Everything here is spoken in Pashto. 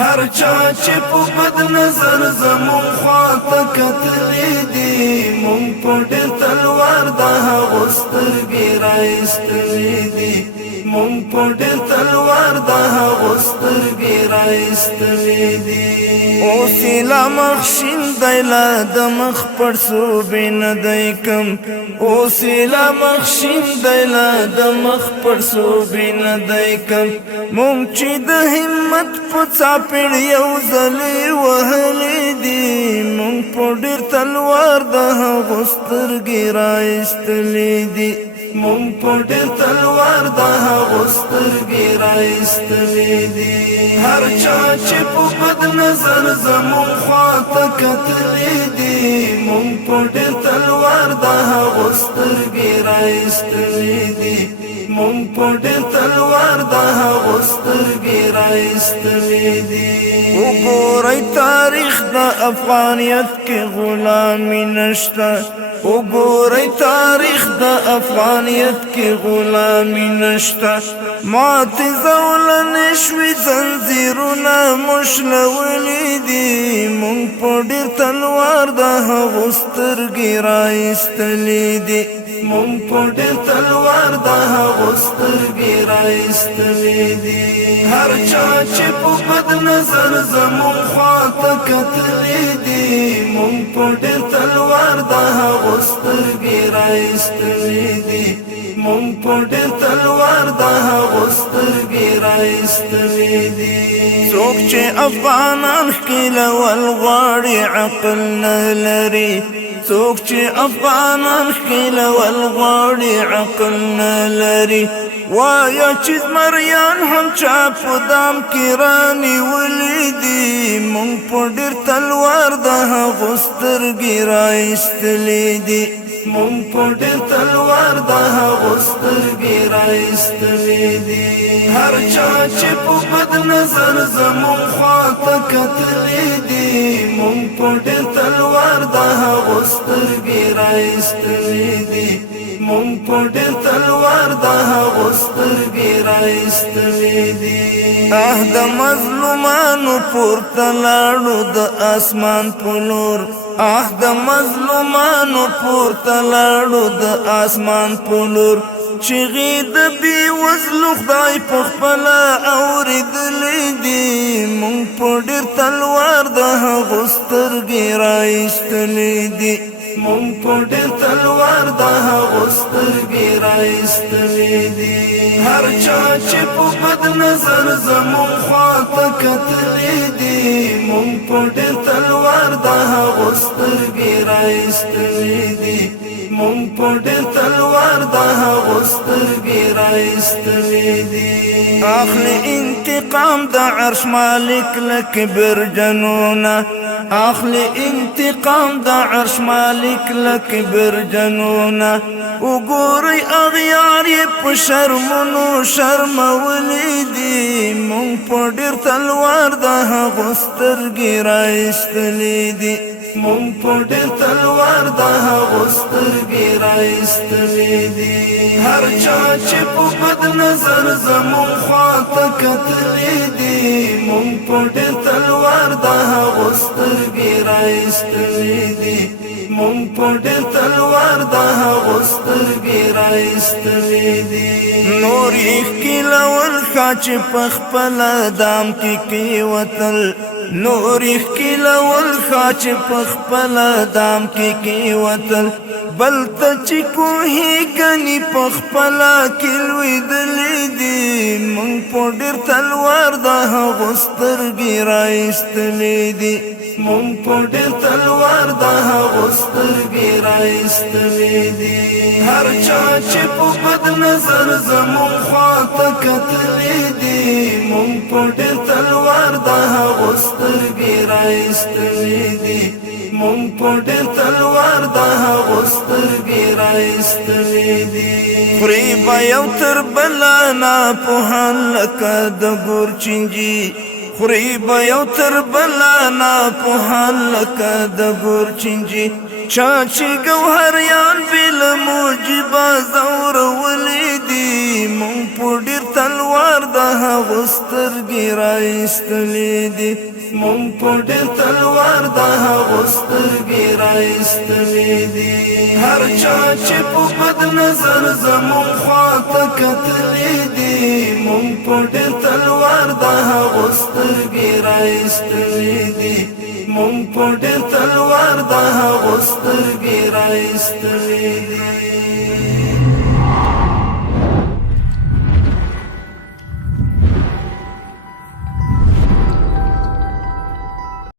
هر چا چې په بد نظر زمون خواته کتلی دي مونږ په ډېر تلوار د هغو سترګې رایستلې دي مونږ په ډېر تلوار د هغو سترګې رایستلې دي اوس یې لا مخ شین دی لا د مخ پړسوبې نه دی کم اوس یې لا مخ شین دی لا د مخ پړسوبې نه دی کم مونږ چې د همت په څاپېړ یو ځلې وهلې دي مونږ په ډېر تلوار د هغو سترګې رایستلې دي مونږ په ډېر تلوار د هغو سترګې رایستلې دي هر چا چې په بد نظر زمون خواته کتلې دي مونږ په ډېر تلوار د هغو سترګې رایستلې دي مونږ په ډېر تلوار د هغو سترګې رایستلې دي وګورئ تاریخ د افغانیت کې غلامي نشته وګورئ تاریخ د افغانیت کې غلامي نشته ماتې زولنې شوي زنځیرونه مشلولي دي مونږ په ډېر تلوار د هغو سترګې رایستلې دي مونږ په ډېر تلوار د هغو سترګې رایستلې دي هر چا چې په بد نظر زمون خواته کتلې دي مونږ په ډېر تلوار د هغو سترګې رایستلې دي مونږ په ډېر تلوار د هغو سترګې رایستلې دي څوک چې افغانان ښکېلول غواړي عقل نه لري څوک چې افغانان ښکېلول غواړي عقل نه لري وایا چې زمریان هم چا په دام کې رانیولي دي مونږ په ډېر تلوار د هغو سترګې رایستلې دي مونږ په ډېر تلوار د هغو سترګې رایستلې دي هر چا چې په بد نظر زمون خواته کتلې دي مونږ په ډېر تلوار د هغو سترګې رایستلې دي مونږ په ډېر تلوار د هغو سترګې رایستلې دي د مظلومانو پورته لاړو د اسمان په لور د مظلومانو پورته لاړو د اسمان په لور چغې د بې وزلو خدای په خپله اورېدلې دي مونږ په ډېر تلوار د هغو سترګې رایستلې دي مونږ په ډېر تلوار د هغو سترګې رایستلې دي هر چا چې په بد نظر زمون خواته کتلې دي مونږ په ډېر تلوار د هغو سترګې رایستلې دي مونږ په ډېر تلوار د هغو سترګې رایستلې دي اخلي انتقام د عرش مالک له کبرجنونه اخلي انتقام د عرش مالک له کبرجنونه وګورئ اغیار یې په شرمونو شرمولي دي مونږ په ډېر تلوار د هغو سترګې رایستلې دي مونږ په ډېر تلوار د هغو سترګې رایستلې دي هر چا چې په بد نظر زمون خواته کتلې دي مونږ په ډېر تلوار د هغو سترګې رایستلې دي مونږ په ډېر تلوار د هغو سترګې رایستلې دي نور یې ښکېلول ښه چې په خپله دام کې کېوتل نور یې ښکېلول ښه چې په خپله دام کې کېوتل بل ته چې کوهی ګني په خپله کې لوېدلې دي مونږ په ډېر تلوار د هغو سترګې رایستلې دي مونږ په ډېر تلوار د هغو سترګې رایستلې دي هر چا چې په بد نظر زمون خواته کتلې دي مونږ په ډېر تلوار د هغو سترګې رایستلې دي مونږ په ډېر تلوار د هغو سترګې رایستلې دي خوري به یو تر بله ناپوهان لکه د ګورچینجي خوري به یو تر بله ناپوهان لکه د ګورچینجي چا چې ګوهریان بې له موجبه ځورولي دي مونږ په ډېر تلوار د هغو سترګې راایستلې دي مونږ په ډېر تلوار د هغو سترګې راایستلې دي هر چا چې په بد نظر زمونږ خواته کتلې دي مونږ په ډېر تلوار د هغو سترګې راایستلې دي مونږ په ډېر تلوار د هغو سترګې راایستلې دي